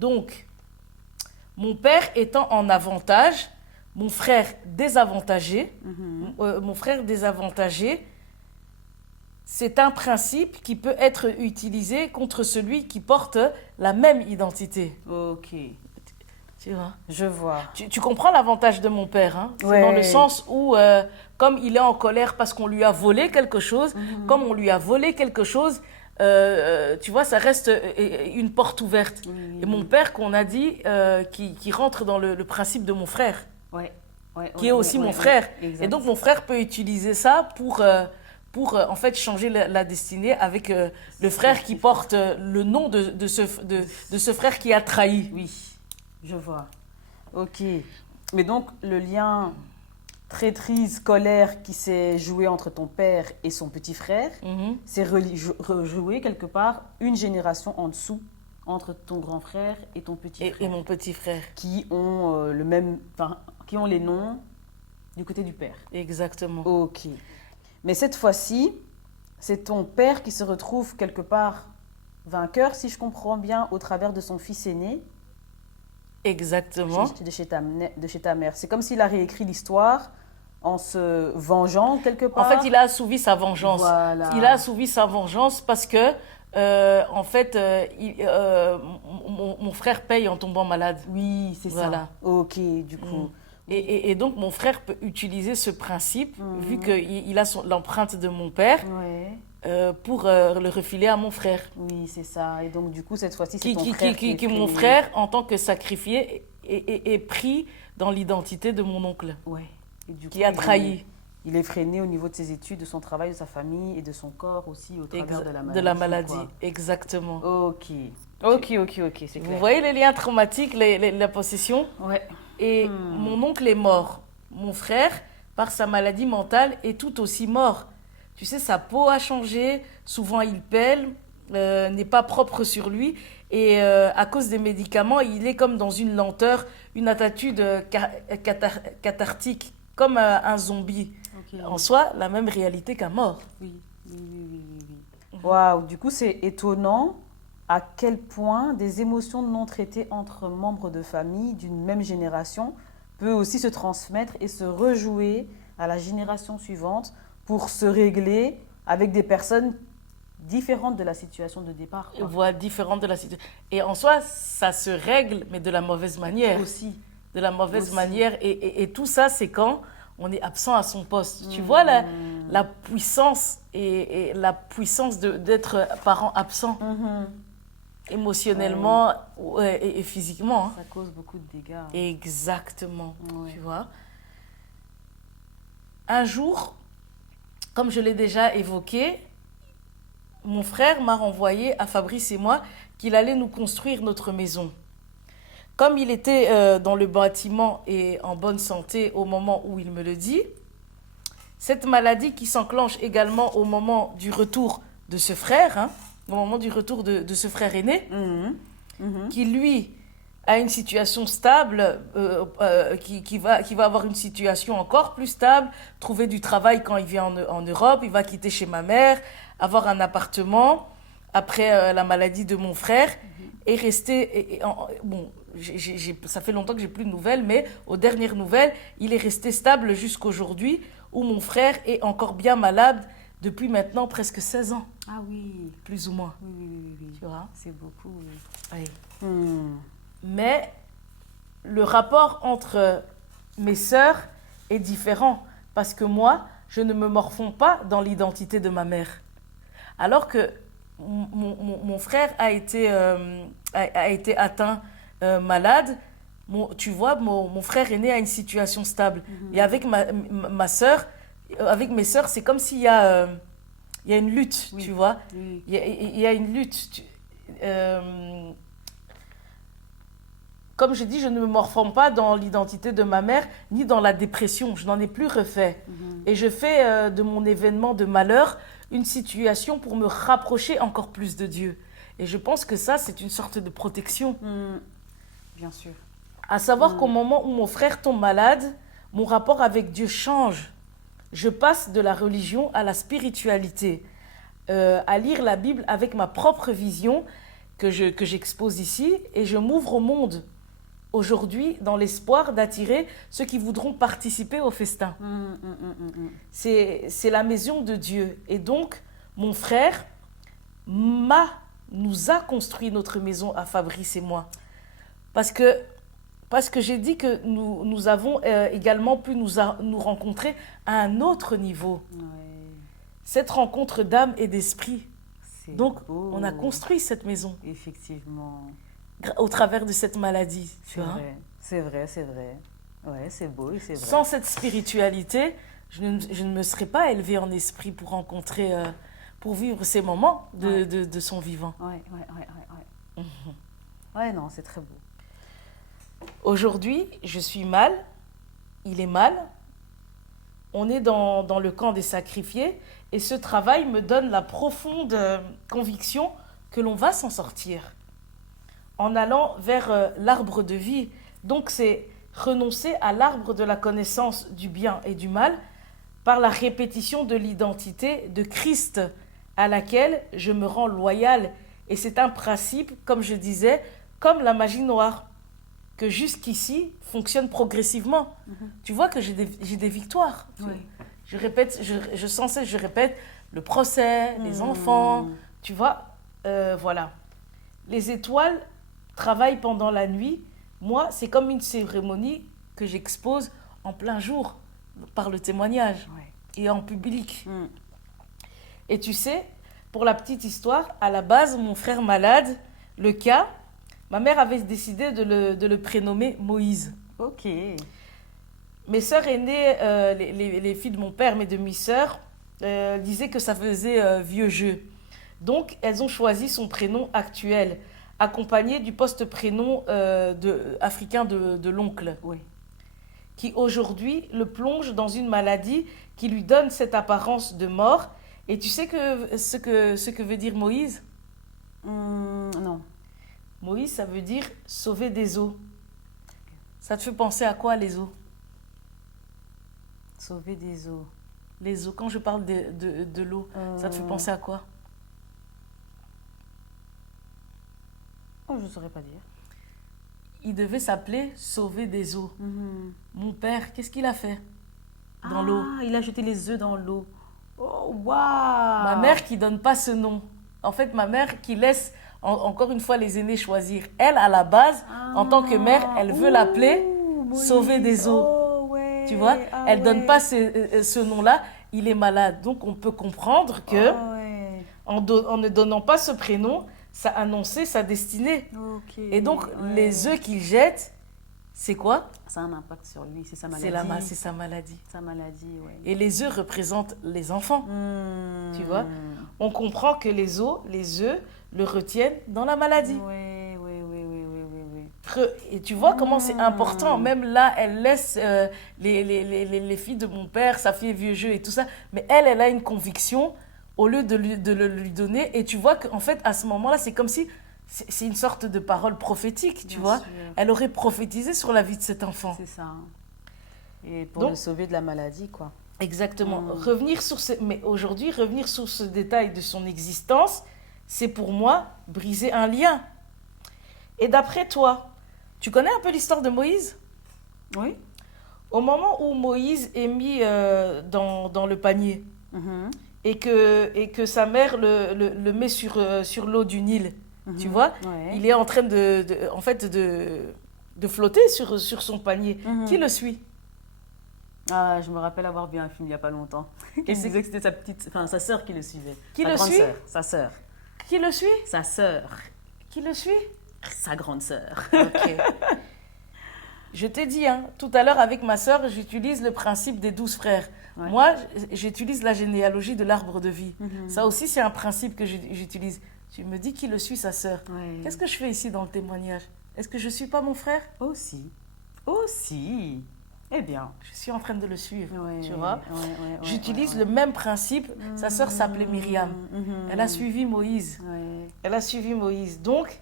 Donc, mon père étant en avantage, mon frère désavantagé, c'est un principe qui peut être utilisé contre celui qui porte la même identité. Ok, Tu vois? je vois. Tu comprends l'avantage de mon père, hein? C'est Ouais. dans le sens où, comme il est en colère parce qu'on lui a volé quelque chose, comme on lui a volé quelque chose, tu vois, ça reste une porte ouverte. Et mon père, qu'on a dit, qui rentre dans le principe de mon frère, Ouais. qui est aussi mon frère. Exact. Et donc, mon frère peut utiliser ça pour en fait, changer la destinée avec le frère qui porte le nom de ce frère qui a trahi. Oui, je vois. Ok. Mais donc, le lien traîtrise, colère qui s'est joué entre ton père et son petit frère, c'est rejoué quelque part une génération en dessous entre ton grand frère et ton petit frère. Et mon petit frère. Qui ont qui ont les noms du côté du père. Exactement. Ok. Mais cette fois-ci, c'est ton père qui se retrouve quelque part vainqueur, si je comprends bien, au travers de son fils aîné. Exactement. De chez ta mère. C'est comme s'il a réécrit l'histoire en se vengeant quelque part. En fait, il a assouvi sa vengeance. Voilà. Il a assouvi sa vengeance parce que, en fait, mon frère paye en tombant malade. Oui, c'est Voilà. ça. Ok, du coup. Et donc, mon frère peut utiliser ce principe, vu qu'il a l'empreinte de mon père, pour le refiler à mon frère. Oui, c'est ça. Et donc, du coup, cette fois-ci, c'est ton frère qui mon frère, en tant que sacrifié, est pris dans l'identité de mon oncle, qui a trahi. Il est freiné au niveau de ses études, de son travail, de sa famille et de son corps aussi, au travers de la maladie. De la maladie, exactement. Ok, c'est clair. Vous voyez les liens traumatiques, la possession? Ouais. Et mon oncle est mort. Mon frère, par sa maladie mentale, est tout aussi mort. Tu sais, sa peau a changé, souvent il pèle, n'est pas propre sur lui. Et à cause des médicaments, il est comme dans une lenteur, une attitude cathartique, comme un zombie. Okay. En soi, la même réalité qu'un mort. Oui. Waouh, du coup, c'est étonnant à quel point des émotions non traitées entre membres de famille d'une même génération peut aussi se transmettre et se rejouer à la génération suivante pour se régler avec des personnes différentes de la situation de départ. Voilà, différentes de la situation. Et en soi, ça se règle, mais de la mauvaise manière. Aussi. De la mauvaise manière. Et tout ça, c'est quand on est absent à son poste. Tu vois la puissance et la puissance d'être parent absent. Émotionnellement et physiquement. Hein. Ça cause beaucoup de dégâts. Exactement. Tu vois. Un jour, comme je l'ai déjà évoqué, mon frère m'a renvoyé à Fabrice et moi qu'il allait nous construire notre maison. Comme il était dans le bâtiment et en bonne santé au moment où il me le dit, cette maladie qui s'enclenche également au moment du retour de ce frère, hein, au moment du retour de ce frère aîné, qui lui a une situation stable, qui va avoir une situation encore plus stable, trouver du travail quand il vient en Europe, il va quitter chez ma mère, avoir un appartement après la maladie de mon frère et rester... ça fait longtemps que j'ai plus de nouvelles, mais aux dernières nouvelles, il est resté stable jusqu'aujourd'hui où mon frère est encore bien malade depuis maintenant presque 16 ans. Ah oui. Plus ou moins. Oui. Tu vois? C'est beaucoup, oui. Mais le rapport entre mes sœurs est différent parce que moi, je ne me morfonds pas dans l'identité de ma mère. Alors que mon frère a été atteint malade, tu vois, mon frère aîné a une situation stable. Et avec ma sœur, avec mes sœurs, c'est comme s'il y a une lutte, tu vois. Il y a une lutte. Comme je dis, je ne me morfonds pas dans l'identité de ma mère, ni dans la dépression. Je n'en ai plus refait. Et je fais de mon événement de malheur une situation pour me rapprocher encore plus de Dieu. Et je pense que ça, c'est une sorte de protection. Bien sûr. À savoir qu'au moment où mon frère tombe malade, mon rapport avec Dieu change. Je passe de la religion à la spiritualité. À lire la Bible avec ma propre vision que j'expose ici et je m'ouvre au monde aujourd'hui dans l'espoir d'attirer ceux qui voudront participer au festin. C'est la maison de Dieu. Et donc, mon frère nous a construit notre maison à Fabrice et moi. Parce que j'ai dit que nous avons également pu nous rencontrer à un autre niveau. Ouais. Cette rencontre d'âme et d'esprit. C'est Donc, beau. on a construit cette maison Effectivement. au travers de cette maladie. Tu C'est vois. vrai. C'est vrai, c'est vrai. Ouais, c'est beau et c'est vrai. Sans cette spiritualité, je ne me serais pas élevée en esprit pour rencontrer, pour vivre ces moments Ouais. de son vivant. Ouais. Ouais, non, c'est très beau. Aujourd'hui, je suis mal, il est mal, on est dans le camp des sacrifiés et ce travail me donne la profonde conviction que l'on va s'en sortir en allant vers l'arbre de vie. Donc c'est renoncer à l'arbre de la connaissance du bien et du mal par la répétition de l'identité de Christ à laquelle je me rends loyal. Et c'est un principe, comme je disais, comme la magie noire, que jusqu'ici fonctionne progressivement. Tu vois que j'ai des victoires. Oui. Je répète, sans cesse, je répète, le procès, les enfants, tu vois, voilà. Les étoiles travaillent pendant la nuit. Moi, c'est comme une cérémonie que j'expose en plein jour par le témoignage Ouais. et en public. Et tu sais, pour la petite histoire, à la base, mon frère malade, le cas, ma mère avait décidé de le prénommer Moïse. Ok. Mes sœurs aînées, les filles de mon père, mes demi-sœurs, disaient que ça faisait vieux jeu. Donc, elles ont choisi son prénom actuel, accompagné du post-prénom africain de l'oncle, Oui. qui aujourd'hui le plonge dans une maladie qui lui donne cette apparence de mort. Et tu sais ce que veut dire Moïse ? Non. Moïse, ça veut dire sauver des eaux. Ça te fait penser à quoi, les eaux ? Sauver des eaux. Les eaux, quand je parle de l'eau, ça te fait penser à quoi ? Oh, je ne saurais pas dire. Il devait s'appeler sauver des eaux. Mon père, qu'est-ce qu'il a fait dans l'eau ? Ah, il a jeté les œufs dans l'eau. Oh, waouh. Ma mère qui donne pas ce nom. En fait, ma mère qui laisse encore une fois les aînés choisir. Elle, à la base, en tant que mère, elle veut l'appeler sauver des eaux. Oh, ouais. Tu vois, Ah, elle donne ouais. pas ce nom-là. Il est malade. Donc, on peut comprendre que Ah, ouais. en ne donnant pas ce prénom, ça annonçait sa destinée. Ok. Et donc, Ouais. les œufs qu'il jette, c'est quoi ? Ça a un impact sur lui, c'est sa C'est maladie. c'est sa maladie. Sa maladie, ouais. Et les œufs représentent les enfants. Tu vois, on comprend que les œufs le retiennent dans la maladie. Oui. Et tu vois comment c'est important. Même là, elle laisse les filles de mon père, sa fille est vieux jeu et tout ça. Mais elle a une conviction au lieu de le lui donner. Et tu vois qu'en fait, à ce moment-là, c'est comme si c'est une sorte de parole prophétique, tu Bien vois. sûr. Elle aurait prophétisé sur la vie de cet enfant. C'est ça. Et pour Donc- le sauver de la maladie, quoi. Exactement. Mais aujourd'hui, revenir sur ce détail de son existence, c'est pour moi briser un lien. Et d'après toi, tu connais un peu l'histoire de Moïse ? Oui. Au moment où Moïse est mis dans le panier et que sa mère le met sur l'eau du Nil, tu vois, Ouais. il est en train de flotter sur son panier. Qui le suit ? Ah, je me rappelle avoir vu un film il n'y a pas longtemps. Elle disait que c'était sa sœur qui le suivait. Qui Sa le grande suit sœur. Sa sœur. Qui le suit ? Sa sœur. Qui le suit ? Sa grande sœur. Ok. Je t'ai dit, hein, tout à l'heure avec ma sœur, j'utilise le principe des 12 frères. Ouais. Moi, j'utilise la généalogie de l'arbre de vie. Ça aussi, c'est un principe que j'utilise. Tu me dis qui le suit, sa sœur. Ouais. Qu'est-ce que je fais ici dans le témoignage ? Est-ce que je ne suis pas mon frère ? Aussi. Eh bien. Je suis en train de le suivre, Ouais, tu vois. ouais, J'utilise ouais. le même principe. Sa sœur s'appelait Myriam. Elle a suivi Moïse. Ouais. Elle a suivi Moïse. Donc,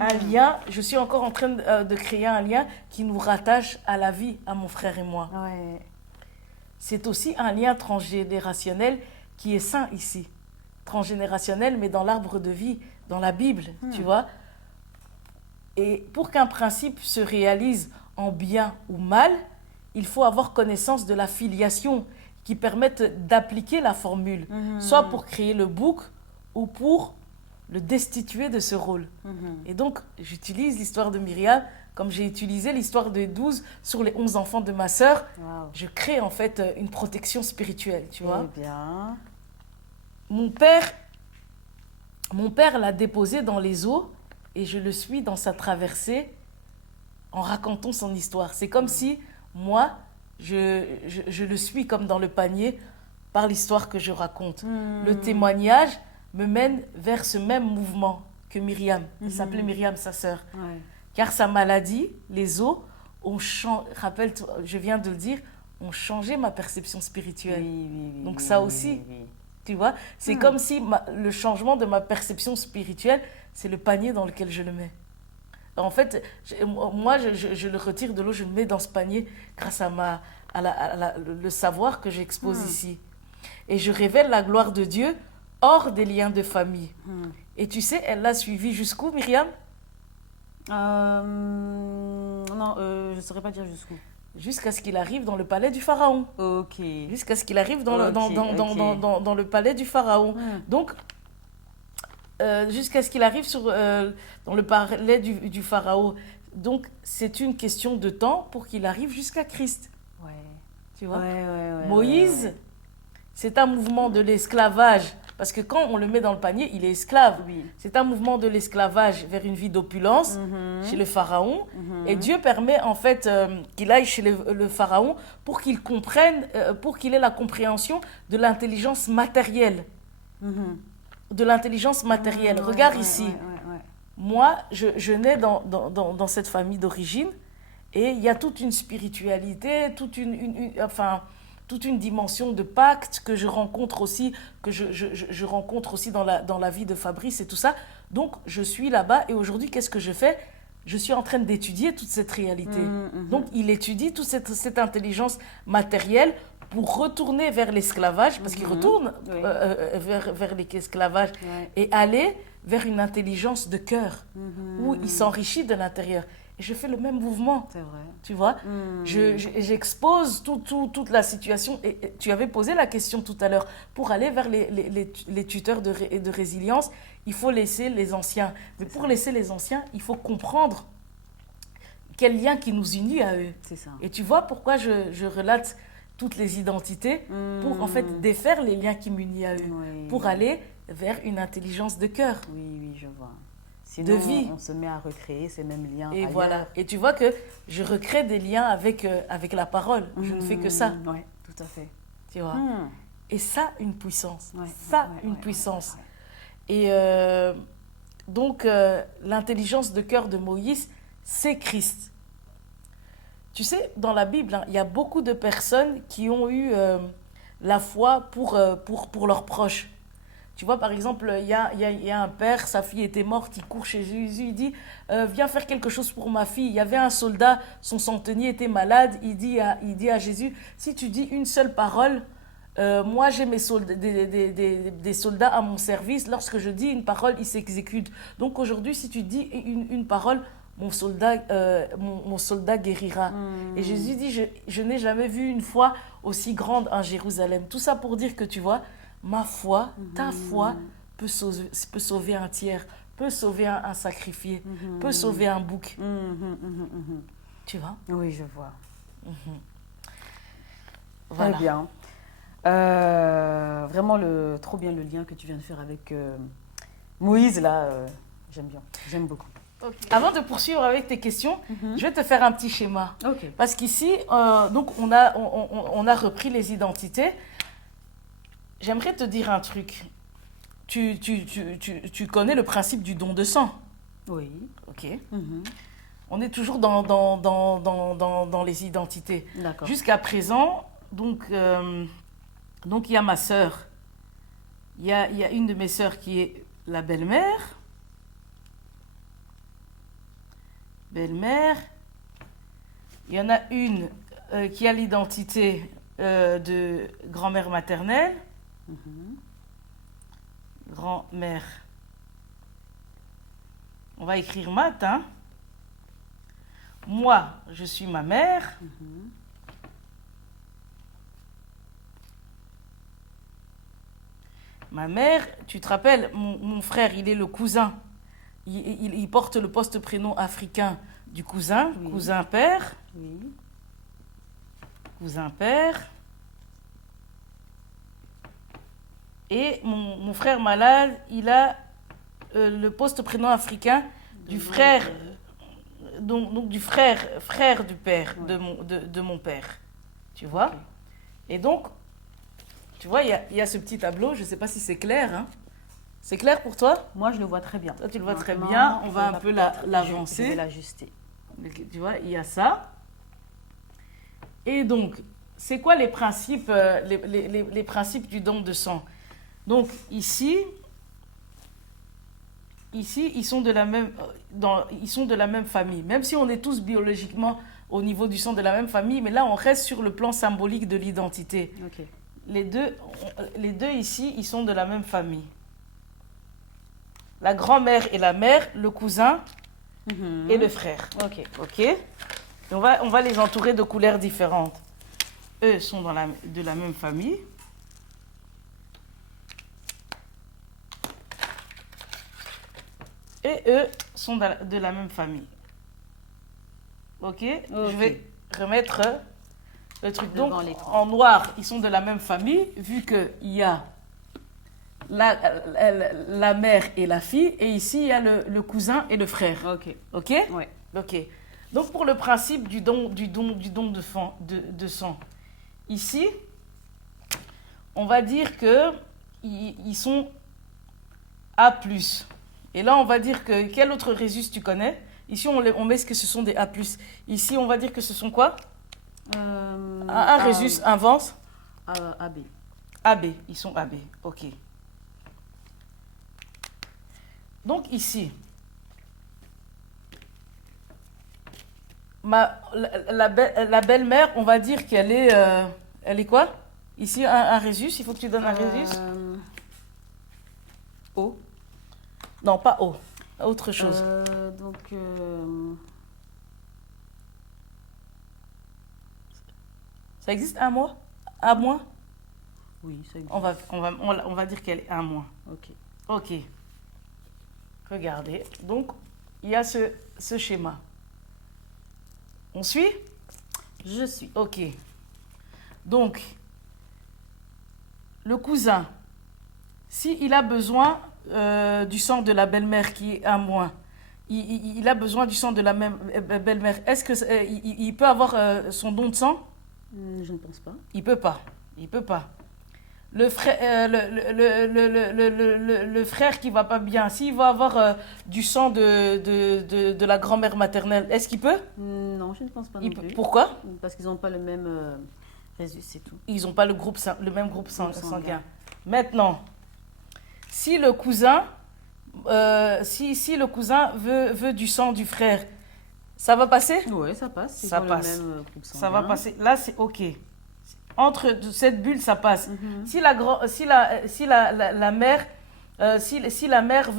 un lien, je suis encore en train de créer un lien qui nous rattache à la vie, à mon frère et moi. Ouais. C'est aussi un lien transgénérationnel qui est sain ici. Transgénérationnel, mais dans l'arbre de vie, dans la Bible, tu vois. Et pour qu'un principe se réalise en bien ou mal, il faut avoir connaissance de la filiation qui permette d'appliquer la formule, soit pour créer le bouc ou pour le destituer de ce rôle. Et donc, j'utilise l'histoire de Myriam comme j'ai utilisé l'histoire des 12 sur les 11 enfants de ma sœur. Wow. Je crée en fait une protection spirituelle, tu vois. Eh bien. Mon père l'a déposé dans les eaux et je le suis dans sa traversée en racontant son histoire. C'est comme si moi, je le suis comme dans le panier par l'histoire que je raconte. Le témoignage me mène vers ce même mouvement que Myriam. Elle s'appelait Myriam, sa sœur. Ouais. Car sa maladie, les eaux, rappelle, je viens de le dire, ont changé ma perception spirituelle. Oui, Donc oui, ça oui, aussi, oui. tu vois, c'est comme si le changement de ma perception spirituelle, c'est le panier dans lequel je le mets. En fait, moi, je le retire de l'eau, je le mets dans ce panier grâce à le savoir que j'expose ici. Et je révèle la gloire de Dieu hors des liens de famille. Et tu sais, elle l'a suivi jusqu'où, Myriam? Non, je ne saurais pas dire jusqu'où. Jusqu'à ce qu'il arrive dans le palais du Pharaon. Ok. Jusqu'à ce qu'il arrive dans le palais du Pharaon. Donc, jusqu'à ce qu'il arrive dans le palais du Pharaon. Donc, c'est une question de temps pour qu'il arrive jusqu'à Christ. Ouais. Tu vois? Ouais, Moïse, c'est un mouvement de l'esclavage. Parce que quand on le met dans le panier, il est esclave. Oui. C'est un mouvement de l'esclavage vers une vie d'opulence chez le Pharaon. Et Dieu permet en fait qu'il aille chez le Pharaon pour qu'il comprenne, pour qu'il ait la compréhension de l'intelligence matérielle. De l'intelligence matérielle. Regarde ici. Moi, je nais dans cette famille d'origine et il y a toute une spiritualité, toute une dimension de pacte que je rencontre aussi, je rencontre aussi dans la vie de Fabrice et tout ça. Donc, je suis là-bas et aujourd'hui, qu'est-ce que je fais? Je suis en train d'étudier toute cette réalité. Donc, il étudie toute cette intelligence matérielle pour retourner vers l'esclavage, parce qu'il retourne vers l'esclavage et aller vers une intelligence de cœur où il s'enrichit de l'intérieur. Et je fais le même mouvement. C'est vrai. Tu vois, j'expose toute la situation. Et tu avais posé la question tout à l'heure. Pour aller vers les tuteurs de résilience, il faut laisser les anciens. Mais pour laisser les anciens, il faut comprendre quel lien qui nous unit à eux. C'est ça. Et tu vois pourquoi je relate toutes les identités pour en fait défaire les liens qui m'unissent à eux. Pour aller vers une intelligence de cœur. Oui, je vois. Sinon, de vie. On se met à recréer ces mêmes liens. Et ailleurs. voilà. Et tu vois que je recrée des liens avec la parole. Je ne fais que ça. Oui, tout à fait. Tu vois. Et ça, une puissance. Une puissance. Ouais. Et donc, l'intelligence de cœur de Moïse, c'est Christ. Tu sais, dans la Bible, il y a beaucoup de personnes qui ont eu la foi pour leurs proches. Tu vois, par exemple, il y a un père, sa fille était morte, il court chez Jésus, il dit « Viens faire quelque chose pour ma fille ». Il y avait un soldat, son centenier était malade, il dit à Jésus « Si tu dis une seule parole, moi j'ai des soldats à mon service, lorsque je dis une parole, ils s'exécutent. Donc aujourd'hui, si tu dis une parole, mon soldat guérira. » Et Jésus dit je n'ai jamais vu une foi aussi grande en Jérusalem. Tout ça pour dire que tu vois, ma foi, ta foi peut sauver un tiers, peut sauver un sacrifié, peut sauver un bouc. Tu vois? Oui, je vois. Voilà. Très bien. Vraiment, trop bien le lien que tu viens de faire avec Moïse, là. J'aime bien, j'aime beaucoup. Okay. Avant de poursuivre avec tes questions, je vais te faire un petit schéma. Okay. Parce qu'ici, donc on a repris les identités. J'aimerais te dire un truc. Tu connais le principe du don de sang? Oui. Ok. On est toujours dans les identités. D'accord. Jusqu'à présent, donc il y a ma sœur. Il y a une de mes sœurs qui est la belle-mère. Belle-mère. Il y en a une qui a l'identité de grand-mère maternelle. Grand-mère On va écrire mat, hein. Moi, je suis ma mère. Ma mère, tu te rappelles, mon frère, il est le cousin. Il porte le poste-prénom africain du cousin, Oui. cousin-père, Oui. cousin-père. Et mon frère malade, il a le poste-prénom africain du frère, donc du frère du père, Ouais. de mon père. Tu vois? Ok. Et donc, tu vois, il y a ce petit tableau, je ne sais pas si c'est clair, hein. C'est clair pour toi? Moi, je le vois très bien. Toi, tu le vois très Maintenant, bien. On va un peu peut-être- l'avancer. Je vais l'ajuster. Tu vois, il y a ça. Et donc, c'est quoi les principes, les principes du don de sang? Donc, ici, ils sont de la même, ils sont de la même famille. Même si on est tous biologiquement au niveau du sang de la même famille, mais là, on reste sur le plan symbolique de l'identité. Ok. Les deux ici, ils sont de la même famille. La grand-mère et la mère, le cousin et le frère. Ok. Ok? Et on va les entourer de couleurs différentes. Eux sont de la même famille. Et eux sont de la même famille. Ok? Je vais remettre le truc. Devant Donc, l'écran. en noir, ils sont de la même famille, vu qu'il y a la mère et la fille, et ici, il y a le cousin et le frère. Ok. Ok? Ouais. Ok. Donc, pour le principe du don de sang, ici, on va dire que ils sont A+. Et là, on va dire que... Quel autre résus tu connais? Ici, on met que ce sont des A+. Ici, on va dire que ce sont quoi? Un résus invente AB. AB. Ils sont AB. Ok. Donc, ici, la belle-mère, on va dire qu'elle est... elle est quoi? Ici, un résus. Il faut que tu donnes un résus. O. Non, pas O. Autre chose. Donc, Ça existe un mois? Un mois? oui, ça existe. On va dire qu'elle est un mois. Ok. Ok. Regardez. Donc, il y a ce schéma. On suit? Je suis. Ok. Donc, le cousin, s'il a besoin du sang de la belle-mère qui est un mois, il a besoin du sang de la même belle-mère, est-ce que il peut avoir son don de sang? Je ne pense pas. Il peut pas. Il peut pas. Le frère, le frère qui va pas bien, s'il va avoir du sang de la grand-mère maternelle, est-ce qu'il peut? Non, je ne pense pas non plus. Pourquoi? Parce qu'ils n'ont pas le même résus, c'est tout. Ils n'ont pas le même groupe sanguin. sanguin. Maintenant, si le cousin, si le cousin veut du sang du frère, ça va passer? Oui, ça passe. Ça Ils ont passe. le même groupe Ça sanguin. va passer. Là, c'est OK. Entre cette bulle, ça passe. Si la mère, si la mère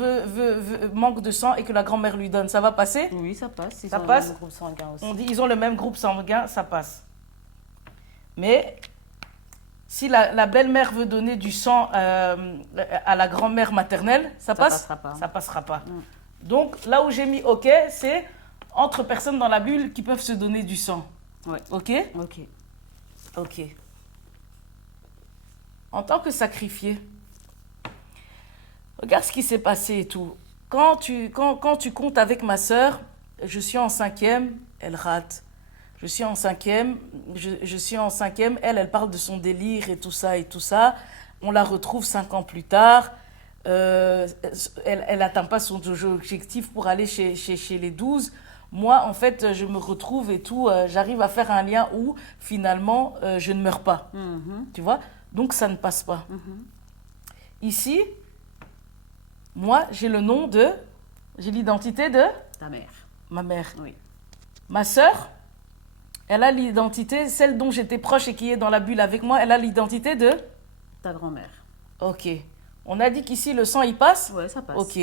manque de sang et que la grand-mère lui donne, ça va passer? Oui, ça passe. Ils Ça ont passe. le même groupe sanguin aussi. On dit ils ont le même groupe sanguin, ça passe. Mais si la belle-mère veut donner du sang à la grand-mère maternelle, ça passe? passera pas. Ça passera pas. Donc, là où j'ai mis OK, c'est entre personnes dans la bulle qui peuvent se donner du sang. Ouais. OK? Ok. OK. En tant que sacrifié, regarde ce qui s'est passé et tout. Quand tu comptes avec ma sœur, je suis en 5e, elle rate. Je suis en 5e, elle parle de son délire et tout ça et tout ça. On la retrouve 5 ans plus tard. Elle n'atteint pas son objectif pour aller chez les 12. Moi, en fait, je me retrouve et tout. J'arrive à faire un lien où, finalement, je ne meurs pas. Tu vois? Donc, ça ne passe pas. Ici, moi, j'ai l'identité de Ta mère. ma mère. Oui. Ma sœur, elle a l'identité, celle dont j'étais proche et qui est dans la bulle avec moi, elle a l'identité de... Ta grand-mère. Ok. On a dit qu'ici, le sang, il passe? Ouais, ça passe. Ok.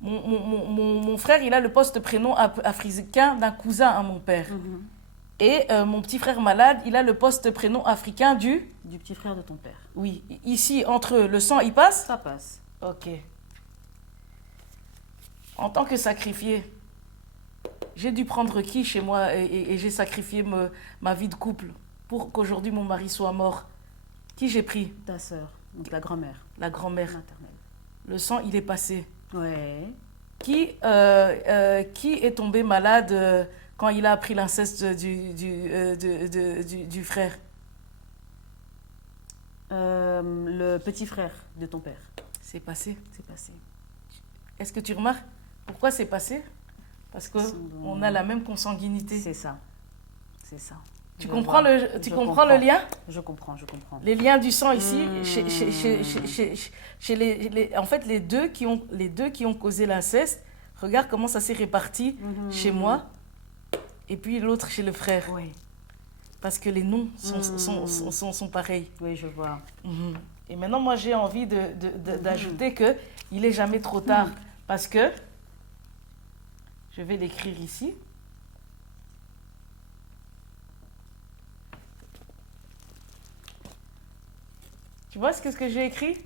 Mon frère, il a le poste prénom africain d'un cousin à mon père. Et mon petit frère malade, il a le poste prénom africain du... Du petit frère de ton père. Oui. Ici, entre eux, le sang, il passe? Ça passe. Ok. En tant que sacrifié, j'ai dû prendre qui chez moi et j'ai sacrifié ma vie de couple pour qu'aujourd'hui mon mari soit mort? Qui j'ai pris? Ta sœur, donc la grand-mère. La grand-mère. Maternelle. Le sang, il est passé. Ouais. Qui est tombé malade quand il a appris l'inceste du frère? Le petit frère de ton père. C'est passé. C'est passé. Est-ce que tu remarques pourquoi c'est passé? Parce qu'on a la même consanguinité. C'est ça. C'est ça. Tu comprends le lien? Je comprends. Les liens du sang ici, en fait, les deux qui ont causé l'inceste, regarde comment ça s'est réparti chez moi et puis l'autre chez le frère. Oui. Parce que les noms sont pareils. Oui, je vois. Et maintenant, moi, j'ai envie d'ajouter qu'il n'est jamais trop tard. Parce que, je vais l'écrire ici. Tu vois ce que j'ai écrit?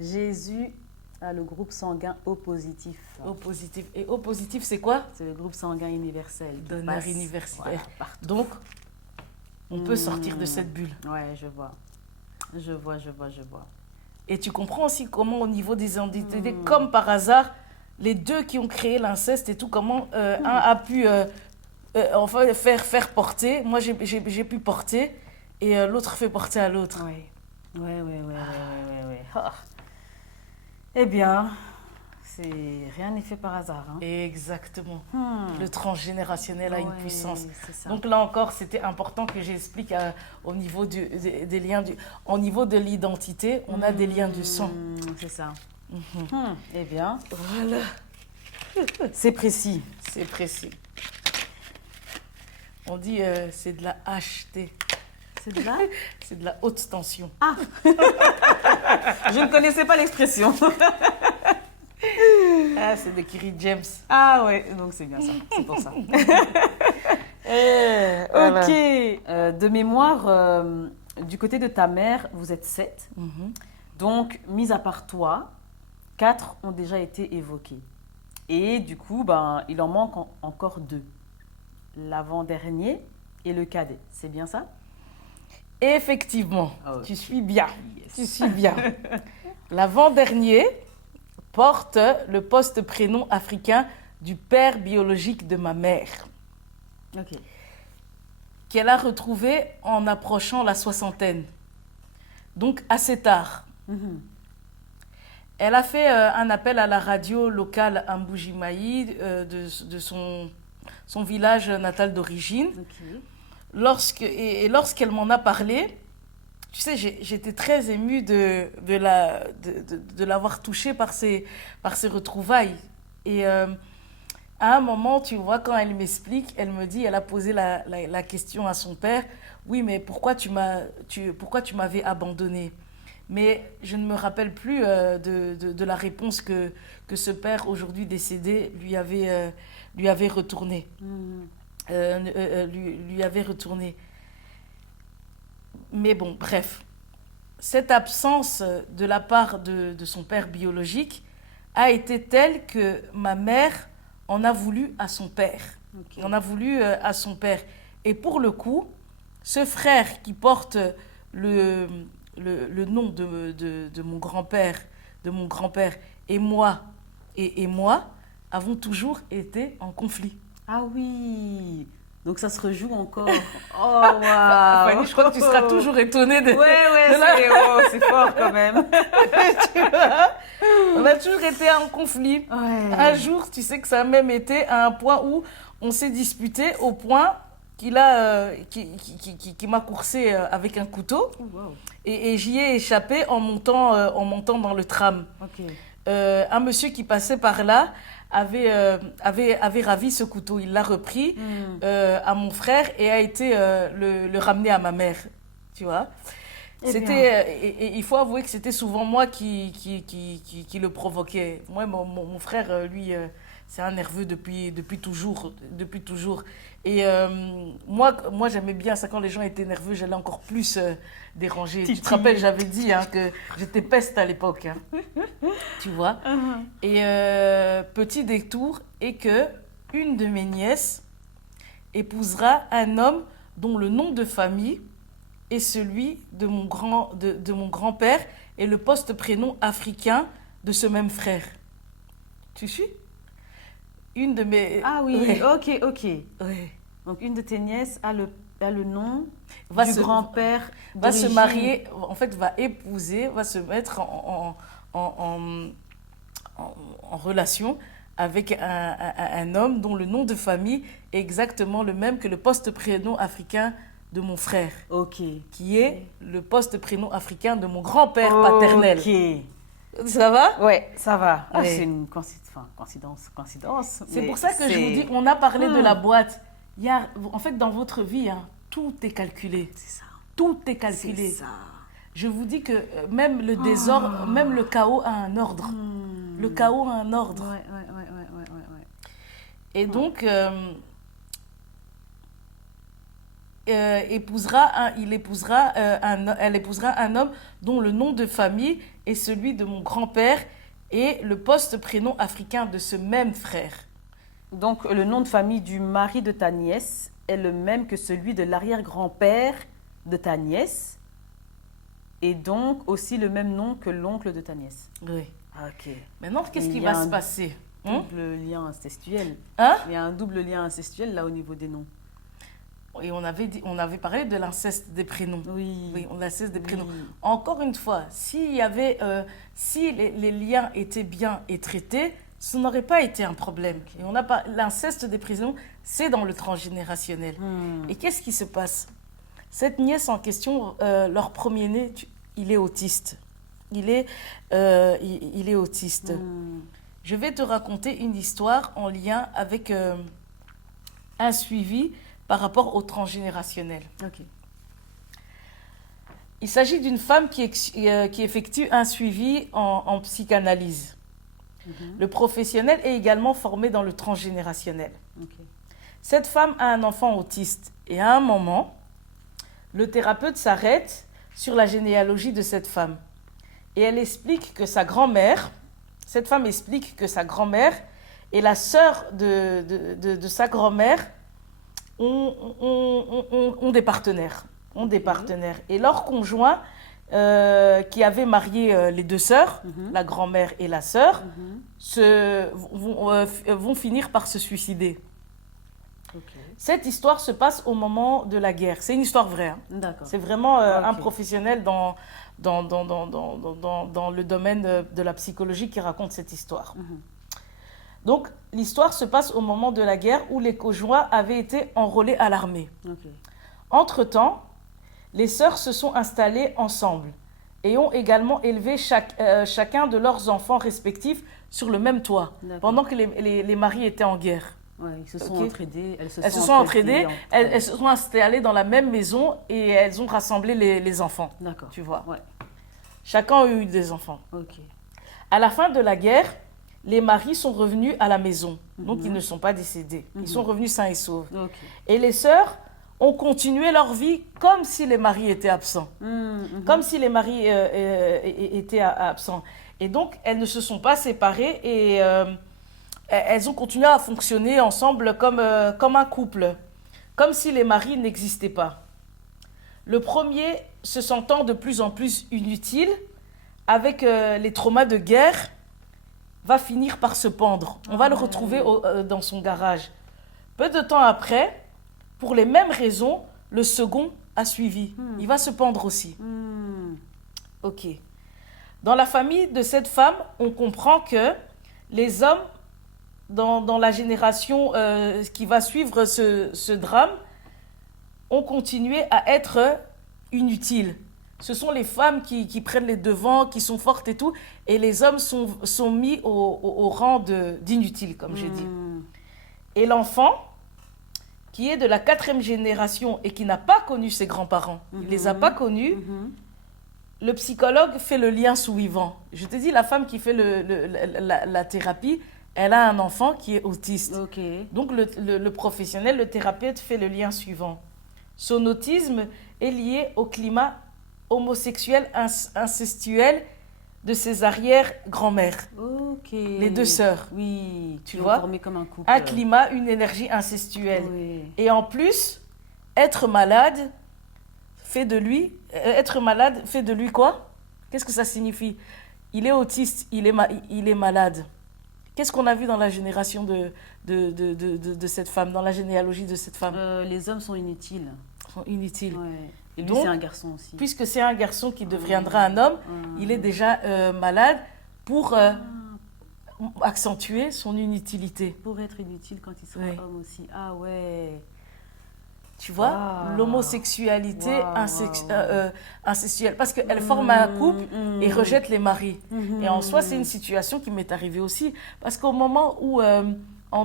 Jésus a le groupe sanguin O positif. O positif. Et O positif, c'est quoi? C'est le groupe sanguin universel. Donneur universel. Voilà, partout. Donc, on peut sortir de cette bulle. Ouais, je vois. Je vois. Et tu comprends aussi comment au niveau des entités, comme par hasard, les deux qui ont créé l'inceste et tout, comment un a pu enfin faire porter. Moi, j'ai pu porter et l'autre fait porter à l'autre. Oui. Oh. Eh bien, rien n'est fait par hasard. Hein. Exactement. Le transgénérationnel a une puissance. Ça. Donc là encore, c'était important que j'explique au niveau des liens, au niveau de l'identité, on a des liens du sang. C'est ça. Eh bien, voilà. C'est précis. C'est précis. On dit c'est de la HT. C'est de la... C'est de la haute tension. Ah. Je ne connaissais pas l'expression. Ah, c'est de Kiri James. Ah ouais, donc c'est bien ça. C'est pour ça. Voilà. Ok. De mémoire, du côté de ta mère, vous êtes 7. Donc, mis à part toi, 4 ont déjà été évoqués. Et du coup, il en manque encore 2. L'avant-dernier et le cadet. C'est bien ça? Effectivement, tu suis bien. Yes. Tu suis bien. L'avant-dernier porte le poste prénom africain du père biologique de ma mère. Ok. Qu'elle a retrouvé en approchant la soixantaine. Donc assez tard. Elle a fait un appel à la radio locale à Mbujimayi de son village natal d'origine. Ok. Lorsqu'elle m'en a parlé, tu sais, j'étais très émue de l'avoir touchée par ces retrouvailles. Et à un moment, tu vois, quand elle m'explique, elle me dit, elle a posé la question à son père, oui, mais pourquoi tu m'avais abandonnée? Mais je ne me rappelle plus de la réponse que ce père, aujourd'hui décédé, lui avait retournée. Lui avait retourné. Mais bon, bref. Cette absence de la part de son père biologique a été telle que ma mère en a voulu à son père. Okay. En a voulu à son père. Et pour le coup, ce frère qui porte le nom de mon grand-père, et moi avons toujours été en conflit. Ah oui, donc ça se rejoue encore. Oh waouh. Fanny, je crois que tu seras toujours étonnée de... C'est fort quand même. Tu vois, on a toujours été en conflit. Ouais. Un jour, tu sais que ça a même été à un point où on s'est disputé au point qu'il m'a coursé avec un couteau. Oh, wow. Et j'y ai échappé en montant dans le tram. Ok. Un monsieur qui passait par là avait ravi ce couteau. Il l'a repris à mon frère et a été le ramener à ma mère. Tu vois. Et il faut avouer que c'était souvent moi qui le provoquais. Moi, mon frère, lui, c'est un nerveux depuis toujours. Depuis toujours. Et moi j'aimais bien ça quand les gens étaient nerveux, j'allais encore plus déranger. Tu te rappelles, j'avais dit que j'étais peste à l'époque. Tu vois. Et petit détour est que une de mes nièces épousera un homme dont le nom de famille est celui de mon grand-père et le poste-prénom africain de ce même frère. Tu suis? Une de mes... Ah oui, ouais. ok. Ouais. Donc, une de tes nièces a le nom Va du se- grand-père va se d'origine. marier, en fait, va épouser, va se mettre en relation avec un homme dont le nom de famille est exactement le même que le poste-prénom africain de mon frère, Ok. qui est le poste-prénom africain de mon grand-père paternel. Ok. Ça va? Ouais, ça va. Ah, Ouais. c'est une coïncidence. C'est mais pour ça que je vous c'est- dis, on a parlé de la boîte. En fait, dans votre vie, tout est calculé. C'est ça. Tout est calculé. C'est ça. Je vous dis que même le désordre, même le chaos a un ordre. Le chaos a un ordre. Ouais. Et donc, elle épousera un homme dont le nom de famille est celui de mon grand-père et le poste-prénom africain de ce même frère. Donc, le nom de famille du mari de ta nièce est le même que celui de l'arrière-grand-père de ta nièce et donc aussi le même nom que l'oncle de ta nièce. Oui. Ok. Maintenant, qu'est-ce Il qui y a va un se passer? Double lien incestuel. Hein? Il y a un double lien incestuel là au niveau des noms. Et on avait parlé de l'inceste des prénoms. Oui. Oui, on l'inceste des prénoms. Oui. Encore une fois, si les liens étaient bien et traités, ce n'aurait pas été un problème. Et on n'a pas l'inceste des prénoms, c'est dans le transgénérationnel. Et qu'est-ce qui se passe? Cette nièce en question, leur premier-né, il est autiste. Il est autiste. Je vais te raconter une histoire en lien avec un suivi par rapport au transgénérationnel. Ok. Il s'agit d'une femme qui effectue un suivi en psychanalyse. Le professionnel est également formé dans le transgénérationnel. Ok. Cette femme a un enfant autiste et à un moment, le thérapeute s'arrête sur la généalogie de cette femme. Et elle explique que sa grand-mère, cette femme explique que sa grand-mère et la sœur de sa grand-mère ont des partenaires. Et leur conjoint, qui avait marié les deux sœurs, la grand-mère et la sœur, vont finir par se suicider. Ok. Cette histoire se passe au moment de la guerre. C'est une histoire vraie. Hein. D'accord. C'est vraiment un Ok. professionnel dans le domaine de la psychologie qui raconte cette histoire. Donc, l'histoire se passe au moment de la guerre où les conjoints avaient été enrôlés à l'armée. Ok. Entre-temps, les sœurs se sont installées ensemble et ont également élevé chacun de leurs enfants respectifs sur le même toit, D'accord. pendant que les maris étaient en guerre. Ouais, ils se sont Ok. entraidés. Elles Elles se sont entraînées, elles se sont installées dans la même maison et elles ont rassemblé les enfants, D'accord. tu vois. Ouais. Chacun a eu des enfants. Ok. À la fin de la guerre, les maris sont revenus à la maison. Donc, ils ne sont pas décédés. Ils sont revenus sains et saufs. Ok. Et les sœurs ont continué leur vie comme si les maris étaient absents. Comme si les maris étaient absents. Et donc, elles ne se sont pas séparées et elles ont continué à fonctionner ensemble comme un couple. Comme si les maris n'existaient pas. Le premier se sentant de plus en plus inutile, avec les traumas de guerre, va finir par se pendre. On va le retrouver dans son garage. Peu de temps après, pour les mêmes raisons, le second a suivi. Il va se pendre aussi. Ok. Dans la famille de cette femme, on comprend que les hommes, dans la génération qui va suivre ce drame, ont continué à être inutiles. Ce sont les femmes qui prennent les devants, qui sont fortes et tout, et les hommes sont mis au rang d'inutiles, comme j'ai dit. Et l'enfant, qui est de la 4e génération et qui n'a pas connu ses grands-parents, il ne les a pas connus, le psychologue fait le lien suivant. Je te dis, la femme qui fait la thérapie, elle a un enfant qui est autiste. Ok. Donc, le professionnel, le thérapeute, fait le lien suivant. Son autisme est lié au climat homosexuel incestuel de ses arrière-grand-mères, Ok. les deux sœurs. Oui, Tu ils ont vois, formé comme un couple. un climat, une énergie incestuelle. Oui. Et en plus, être malade fait de lui quoi? Qu'est-ce que ça signifie? Il est autiste, il est malade. Qu'est-ce qu'on a vu dans la génération de cette femme, dans la généalogie de cette femme? Les hommes sont inutiles. Ils sont inutiles. Ouais. Et lui, Donc, c'est un garçon aussi. Puisque c'est un garçon qui deviendra un homme, il est déjà malade pour accentuer son inutilité. Pour être inutile quand il sera Oui. homme aussi. Ah ouais. Tu vois, Wow. l'homosexualité Wow. incestuelle. Parce qu'elle forme un couple et rejette les maris. Et en soi, c'est une situation qui m'est arrivée aussi. Parce qu'au moment où, en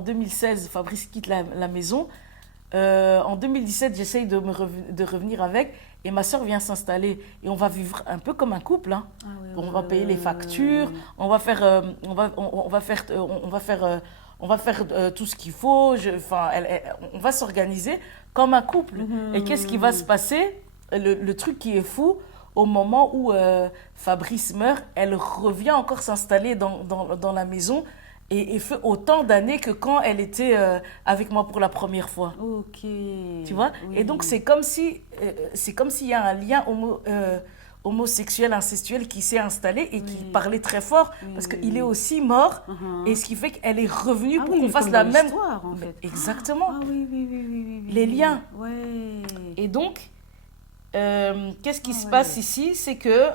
2016, Fabrice quitte la maison, en 2017, j'essaye de revenir avec. Et ma soeur vient s'installer. Et on va vivre un peu comme un couple. Hein. Ah ouais, On va payer les factures. On va faire... on va faire tout ce qu'il faut, on va s'organiser comme un couple. Et qu'est-ce qui va se passer? Le truc qui est fou, au moment où Fabrice meurt, elle revient encore s'installer dans la maison et fait autant d'années que quand elle était avec moi pour la première fois. Ok. Tu vois? Oui. Et donc c'est comme s'il y a un lien homosexuel, incestuel qui s'est installé et qui parlait très fort parce qu'il est aussi mort et ce qui fait qu'elle est revenue pour qu'on fasse la même histoire en fait. Exactement. Ah oui, oui, oui, oui, oui. Les liens. Ouais. Et donc qu'est-ce qui se passe ici? C'est que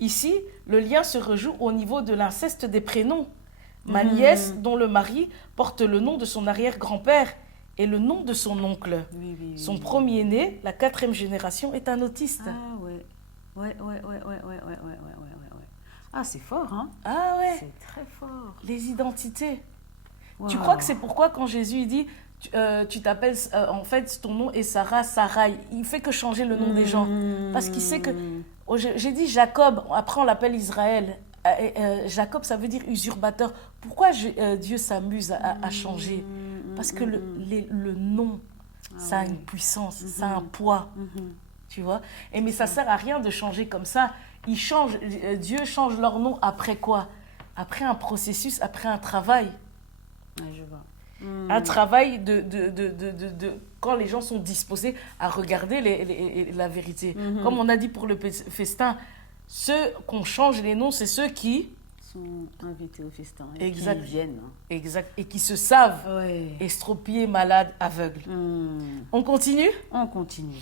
ici le lien se rejoue au niveau de l'inceste des prénoms. Ma nièce dont le mari porte le nom de son arrière-grand-père et le nom de son oncle. Oui, oui, oui, Son oui. premier-né, la 4e génération, est un autiste. Ah ouais. Ouais, ouais, ouais, ouais, ouais, ouais, ouais, ouais. Ah, c'est fort, hein? Ah ouais, C'est très fort. les identités. Wow. Tu crois que c'est pourquoi quand Jésus il dit tu t'appelles, en fait ton nom est Sarah, Sarai, il fait que changer le nom des gens. Parce qu'il sait que... Oh, j'ai dit Jacob, après on l'appelle Israël. Jacob, ça veut dire usurpateur. Pourquoi Dieu s'amuse à changer? Parce que le nom, ça a une puissance, ça a un poids. Tu vois? Mais ça sert à rien de changer comme ça. Dieu change leur nom après quoi? Après un processus, après un travail. Ouais, je vois. Un travail quand les gens sont disposés à regarder la vérité. Comme on a dit pour le festin, ceux qu'on change les noms, c'est ceux qui sont invités au festin. Exact. Qui viennent. Exact. Et qui se savent Ouais. estropiés, malades, aveugles. On continue? On continue.